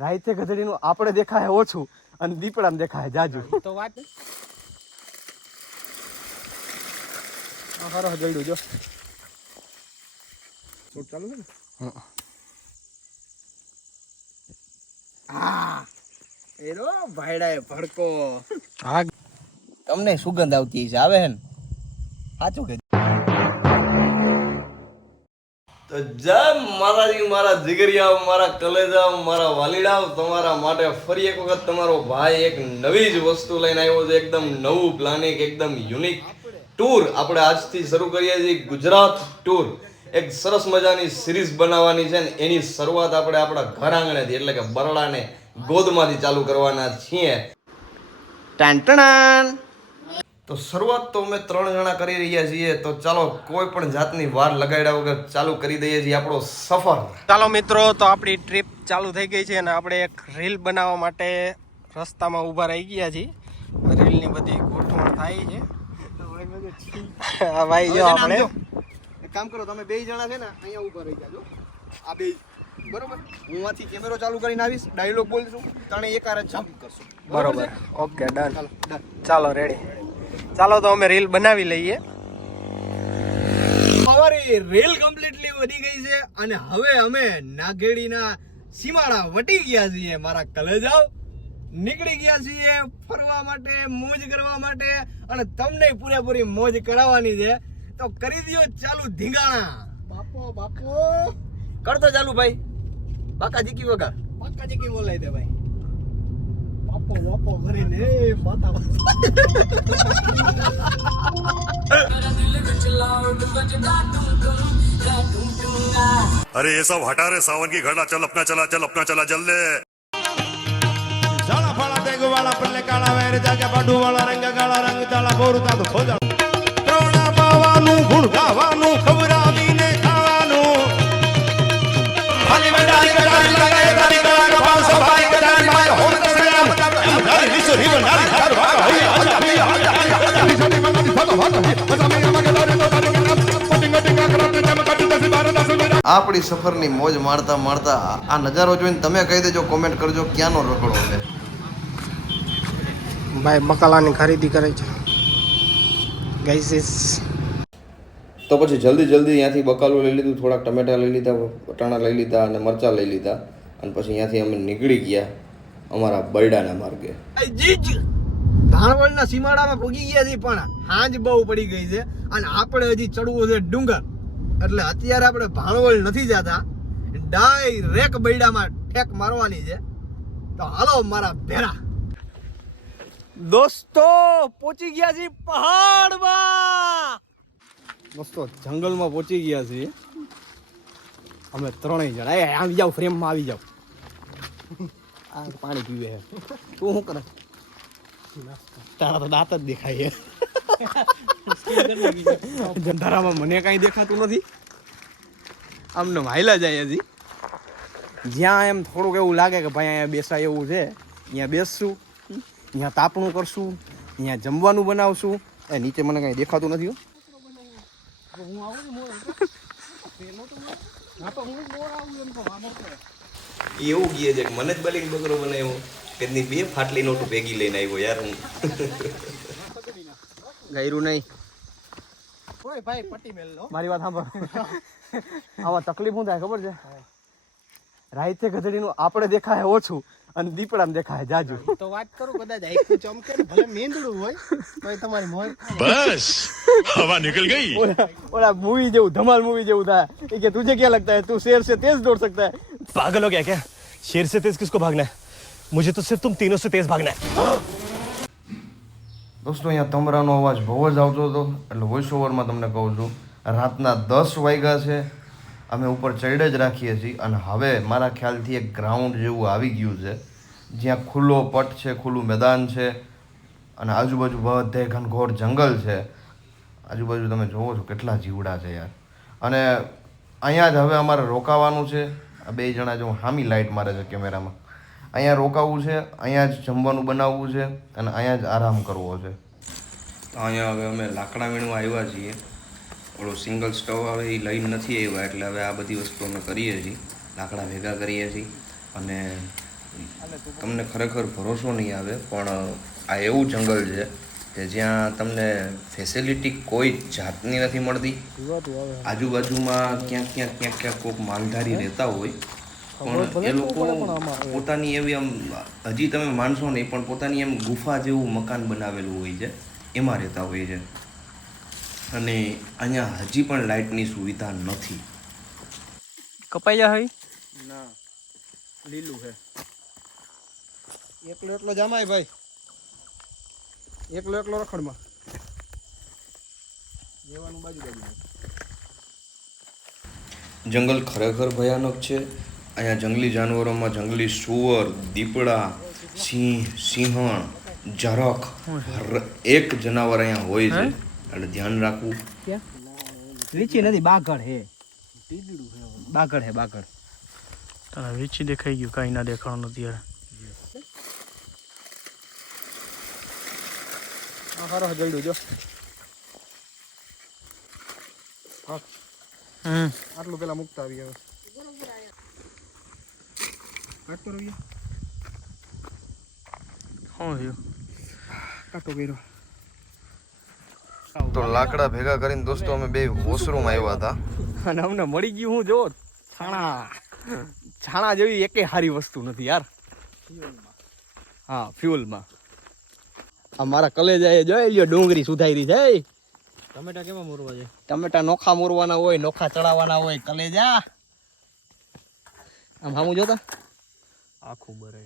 રાઈતે ગધડીનું આપણે દેખાય ઓછું અને દીપડાને દેખાય જાજુ. તો વાત હારો જલ્દી જો. ચાલુ છે ને. હા. એરો ભાઈડા એ ભડકો. હા. તમને સુગંધ આવતી છે આવે હે ને? સાચું કે તો જય માતાજી મારા જીગરિયાઓ, મારા કલેજા મારા વાલીડાઓ, તમારા માટે ફરી એક વખત તમારો ભાઈ એક નવી જ વસ્તુ લઈને આવ્યો છે, એકદમ નવું પ્લાનિંગ એકદમ યુનિક ટૂર આપણે આજથી શરૂ કરીએ છીએ, ગુજરાત ટૂર એક સરસ મજાની સિરીઝ બનાવવાની છે ને એની શરૂઆત આપણે આપણા ઘર આંગણેથી, એટલે કે બરડાને ગોદમાંથી ચાલુ કરવાના છીએ. ટાંટણાન તો શરૂઆત તો અમે ત્રણ જણા કરી રહ્યા છીએ. તો ચાલો કોઈ પણ જાતની વાર લગાડ્યા વગર ચાલુ કરી દઈએ છીએ આપણો સફર. ચાલો મિત્રો તો આપણી ટ્રીપ ચાલુ થઈ ગઈ છે અને આપણે એક રીલ બનાવવા માટે રસ્તામાં ઊભા રહી ગયા છીએ. રીલની બધી ગોઠવણ થાય છે. હા ભાઈ જો આપણે. એક કામ કરો તમે બે જણા છે ને અહીંયા ઊભા રહી જાજો. આ બે બરોબર? હું આથી કેમેરો ચાલુ કરીને આવીશ ડાયલોગ બોલશું તણે એક આરે જમ્પ કરશું. બરોબર ઓકે ડન ચાલો ડન ચાલો રેડી ચાલો તો અમે રીલ બનાવી લઈએ. અમારી રીલ કમ્પ્લીટલી વધી ગઈ છે અને હવે અમે નાગેડીના સીમાડા વટી ગયા છીએ. મારા કલેજાઓ નીકળી ગયા છીએ ફરવા માટે મોજ કરવા માટે અને તમને પૂરેપૂરી મોજ કરાવવાની છે. તો કરી દો ચાલુ ધીંગાણા. બાપો બાપો. કરતો ચાલુ ભાઈ. બાકા જીકી વગર બાકા જીકી બોલાઈ દે ભાઈ. બાપો બાપો કરીને એ માતા अरे ये सब हटा रे सावन की घड़ा चल अपना चला चल अपना चला जल दे સાળા ફાળા તેગ વાળા પલ્લે કાળા વેર જાગ્યા પાડુ વાળા રંગ કાળા રંગ ચાલા ગોરતા તો ખોજા આપણી સફરની મોજ માણતા માણતા આ નજારો જોઈને તમે કહી દેજો કોમેન્ટ કરજો ક્યાંનો રખડો છે? ભાઈ બકાલાની ખરીદી કરે છે. ગાઈસીસ તો પછી જલ્દી જલ્દી ત્યાંથી બકાલું લઈ લીધું થોડાક ટમેટા લઈ લીધા વટાણા લઈ લીધા અને મરચાં લઈ લીધા અને પછી ત્યાંથી અમે નીકળી ગયા અમારા બરડાના માર્ગે. જીજ! ધાણવડના સીમાડામાં પૂગી ગયા છે પણ હાંજ બહુ પડી ગઈ છે અને આપણે હજી ચડવું છે ડુંગર. એટલે અત્યારે આપણે ભાણવડ નથી જતા. ડાયરેક્ટ બૈડામાં ઠેક મારવાની છે. તો હાલો મારા ભેરા. દોસ્તો પહોંચી ગયા છીએ પહાડમાં. દોસ્તો જંગલમાં પહોંચી ગયા છીએ. અમે ત્રણેય જણા. એ આવી જાવ ફ્રેમમાં આવી જાવ આ પાણી પીવે તું શું કરે? તારા તો દાંત જ દેખાય છે જંધારામાં મને કાંઈ દેખાતું નથી. આમને વાયલા જાય હજી. જ્યાં એમ થોડુંક એવું લાગે કે ભાઈ અહીંયા બેસાય એવું છે અહીંયા બેસશું અહીંયા તાપણું કરશું અહીંયા જમવાનું બનાવશું. એ નીચે મને કાંઈ દેખાતું નથી એવું ગીએ છે મને જ બલિંગ બકરો બનાવ્યો, કે બે ફાટલી નોટું ભેગી લઈને આવ્યો યાર હું. ગયરું નહીં. કોઈ ભાઈ પટી મેલ લો. મારી વાત સાંભળ. આવા તકલીફ હું થાય ખબર છે? રાઈતે ગધડીનું આપણે દેખાય ઓછું અને દીપડાને દેખાય જાજુ. તો વાત કરું કદાચ આઈકું ચમકે ને ભલે મેંદડું હોય તો તમારી મોર બસ. હવા નીકળ ગઈ. ઓલા મૂવી જેવું ધમાલ મૂવી જેવું થાય. એ કે તુજે ક્યાં લગતા હે? તું શેર સે તેજ દોડ સકતા હે. પાગલ હો ગયા क्या शेर से तेज किसको भागना है मुझे तो सिर्फ तुम तीनों से तेज भागना है દોસ્તો, અહીંયા તમરાનો અવાજ બહુ જ આવતો હતો, એટલે વોઇસ ઓવરમાં તમને કહું છું. રાતના દસ વાગ્યા છે, અમે ઉપર ચડે જ રાખીએ છીએ, અને હવે મારા ખ્યાલથી એક ગ્રાઉન્ડ જેવું આવી ગયું છે. જ્યાં ખુલ્લો પટ છે, ખુલ્લું મેદાન છે, અને આજુબાજુ બધે ઘનઘોર જંગલ છે. આજુબાજુ તમે જોવો છો કેટલા જીવડા છે યાર. અને અહીંયા જ હવે અમારે રોકાવાનું છે. આ બે જણા જો હામી લાઇટ મારે છે કેમેરામાં. અહીંયા રોકાવું છે અહીંયા જ જમવાનું બનાવવું છે અને અહીંયા જ આરામ કરવો છે. તો અહીંયા હવે અમે લાકડા વીણવા આવ્યા છીએ. ઓલો સિંગલ સ્ટવ આવે એ લઈને નથી આવ્યા એટલે હવે આ બધી વસ્તુ અમે કરીએ છીએ. લાકડા ભેગા કરીએ છીએ. અને તમને ખરેખર ભરોસો નહીં આવે પણ આ એવું જંગલ છે કે જ્યાં તમને ફેસિલિટી કોઈ જાતની નથી મળતી. આજુબાજુમાં ક્યાંક ક્યાંક ક્યાંક ક્યાંક કોઈક માલધારી રહેતા હોય. પણ એ લોકો પોતાની એવી આમ હજી તમે માનશો નહીં પણ પોતાની એમ ગુફા જેવું મકાન બનાવેલું હોય છે એમાં રહેતા હોય છે. અને અહીંયા હજી પણ લાઇટની સુવિધા નથી. કપાઈ જા હઈ. ના લીલું છે એકલો એકલો જામાય ભાઈ. એકલો એકલો રખડમાં. જેવાનું બાજુ બાજુ. જંગલ ખરેખર ભયાનક છે. અહીંયા જંગલી જાનવરોમાં જંગલી સુવર દીપડા સિંહ સિંહણ ઝરખ એક જનાવર અહીંયા હોય છે. એટલે ધ્યાન રાખવું. લીચી નથી બાગડ હે. બાકડ હે બાકડ. તને વીચી દેખાઈ ગયું કાંઈ ના દેખાણું નથી યાર. જલ્દી જો આટલું પેલા મુકતા આવી ગયા કાટતો રહીએ શું થયું કાટો કર્યો તો લાકડા ભેગા કરીને દોસ્તો અમે બે વોશરૂમ આવ્યા હતા. અને અમને મળી ગયું હું જો છાણા. છાણા જેવી એકે સારી વસ્તુ નથી યાર. હા ફ્યુલમાં આ મારા કલેજાએ જોઈ લ્યો ડુંગળી સુધારી છે ટમેટા કેમાં મોરવા છે? ટમેટા નોખા મોરવાના હોય નોખા ચડાવવાના હોય કલેજા. આમ હામું જોતા? આખું બરે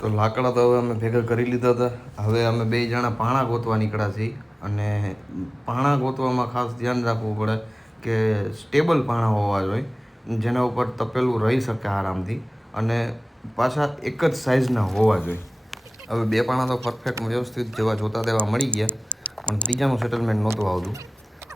તો લાકડા તો હવે અમે ભેગા કરી લીધા હતા. હવે અમે બે જણા પાણા ગોતવા નીકળ્યા છીએ અને પાણા ગોતવામાં ખાસ ધ્યાન રાખવું પડે કે સ્ટેબલ પાણા હોવા જોઈએ, જેના ઉપર તપેલું રહી શકે આરામથી અને પાછા એક જ સાઇઝના હોવા જોઈએ. હવે બે પાણા તો પરફેક્ટ વ્યવસ્થિત જેવા જોતા તેવા મળી ગયા, પણ ત્રીજાનું સેટલમેન્ટ નહોતું આવતું.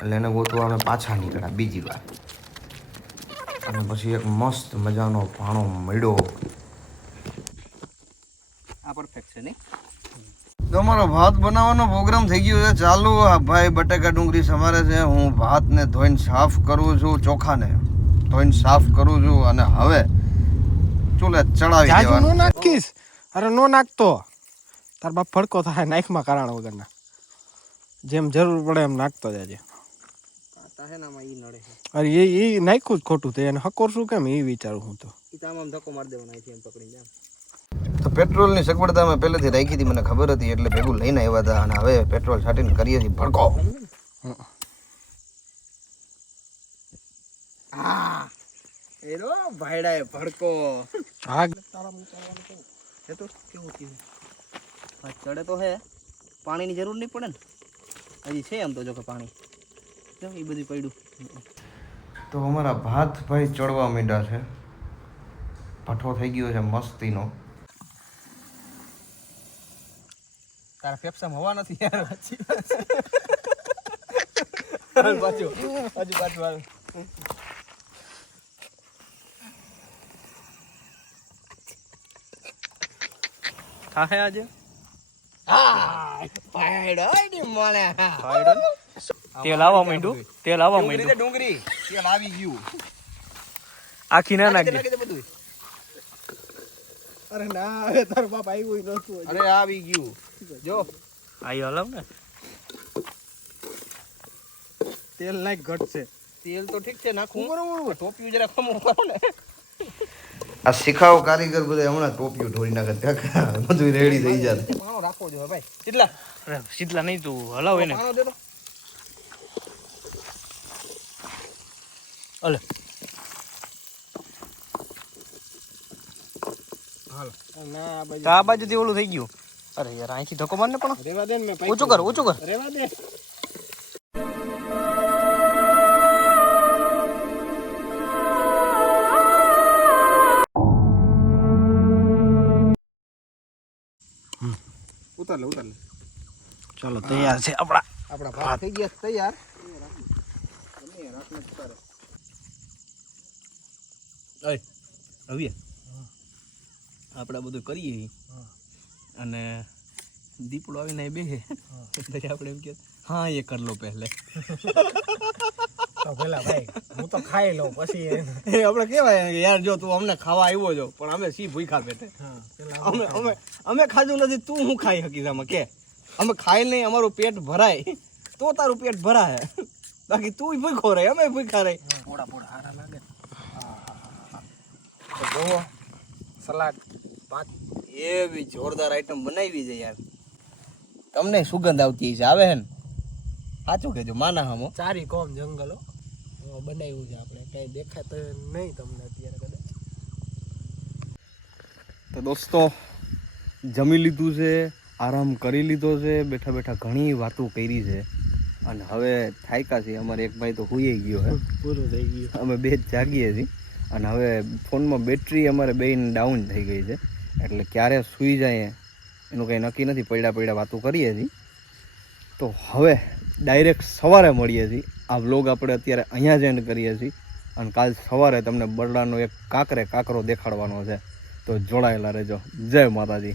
એટલે એને ગોતવા અમે પાછા નીકળ્યા બીજી વાર. અને પછી એક મસ્ત મજાનો પાણો મળ્યો. છે નહીં? તો ભાત બનાવવાનો પ્રોગ્રામ થઈ ગયો છે. ચાલુ ભાઈ બટાકા ડુંગળી સમારે છે. હું ભાતને ધોઈને સાફ કરું છું ચોખાને ધોઈને સાફ કરું છું અને હવે ચૂલે ચડાવી જાજુ નો નાખીશ. અરે નો નાખતો. તાર બાપ ફડકો થાય નાખમાં કારણ વગરના. જેમ જરૂર પડે એમ નાખતો જાજે. કાતા હે ને આમાં ઈ નડે છે. અરે એ એ નાખ્યું જ ખોટું તે એને હકોરશું કેમ? એ વિચારું હું તો. આમ આમ ધક્કો મારી દેવાનો અહીંથી એમ પકડીને તો પેટ્રોલની સગવડતા અમે પહેલેથી રાખી હતી મને ખબર હતી એટલે ભેગું લઈને આવ્યા હતા અને હવે પેટ્રોલ છાંટીને કરીએ છીએ. ભડકો! હા. એરો ભાઈડાએ ભડકો. આગ. એ તો કેવું થયું? હા ચડે તો હે પાણીની જરૂર નહીં પડે ને. હજી છે એમ તો જો કે પાણી. જો એ બધું પડ્યું. તો અમારા ભાત ભાઈ ચડવા માંડ્યા છે. ભઠ્ઠો થઈ ગયો છે મસ્તીનો. તારા ફેફસામાં હવા નથી યાર. હાલ પાછું હજુ પાછું હાલ થાહે આજે? હા ભાઈડો ની મને તેલ આવવા માંડ્યું? તેલ આવવા ડુંગળી તે માંડ્યું ડુંગળી. તેલ આવી ગયું. આખી ના નાખી બધું અરે ના હવે તારો બાપ આવ્યું નતું અરે આવી ગયું. જો. આયો હલાવ ને. તેલ નાખ ઘટશે. તેલ તો ઠીક છે નાખું. બરોબર ટોપી જરા ખમો કરો ને. આ શીખાવ કારીગર બધા હમણાં ટોપિયું ઢોળી નાખે કાકા બધું રેડી થઈ જાય પાણો રાખવો જોઈએ ભાઈ. કેટલા અરે સીધલા નહીં તું હલાવ એને. અલે હાલ. ના આ બાજુ આ બાજુથી ઓલું થઈ ગયું. અરે યાર અહીંથી ધક્કો મારને પણ? રેવા દે ને મેં ઊંચું કર ઊંચું કર. રેવા દે ઉતાર લે ઉતાર લે ચાલો તૈયાર છે આપણા. આપણા ભાત. થઈ ગયા તૈયાર. અય રવિ આપણે આ બધું કરીએ. અને દીપડો આવીને બેસે એટલે આપણે એમ કે હા એ કર લો પહેલે. તો પેલા ભાઈ હું તો ખાઈ લઉં પછી એ આપણે કેવાય યાર જો તું અમને ખાવા આવ્યો છો પણ અમે સી ભૂખા પેટે અમે અમે અમે ખાધું નથી તું હું ખાઈ હકીસામાં કે અમે ખાઈ નહીં અમારું પેટ ભરાય. તો તારું પેટ ભરાય. બાકી તું ભૂખો રહે અમે ભૂખા રહે. પોડા પોડા હારા લાગે. તો જોવો સલાડ ભાત. એવી જોરદાર આઈટમ બનાવી છે યાર. તમને સુગંધ આવતી છે આવે હે ને? સાચું કહેજો માના હમો. ચારી કોમ જંગલો બનાવ્યું છે આપણે. કઈ દેખાય તો નહીં તમને અત્યારે કદાચ. તો દોસ્તો જમી લીધું છે આરામ કરી લીધો છે બેઠા બેઠા ઘણી વાતો કરી છે. અને હવે થાયકા છે અમારે એક ભાઈ તો હુઈ ગયો હે. પૂરું થઈ ગયું. અમે બે જ જાગીએ છીએ. અને હવે ફોનમાં બેટરી અમારે બેન ડાઉન થઈ ગઈ છે. એટલે ક્યારે સૂઈ જાય એનું કંઈ નક્કી નથી પડ્યા પડ્યા વાતો કરીએ છીએ. તો હવે ડાયરેક્ટ સવારે મળીએ છીએ. આ વ્લોગ આપણે અત્યારે અહીંયા જ એન્ડ કરીએ છીએ. અને કાલ સવારે તમને બરડાનો એક કાંકરે કાંકરો દેખાડવાનો છે. તો જોડાયેલા રહેજો. જય માતાજી.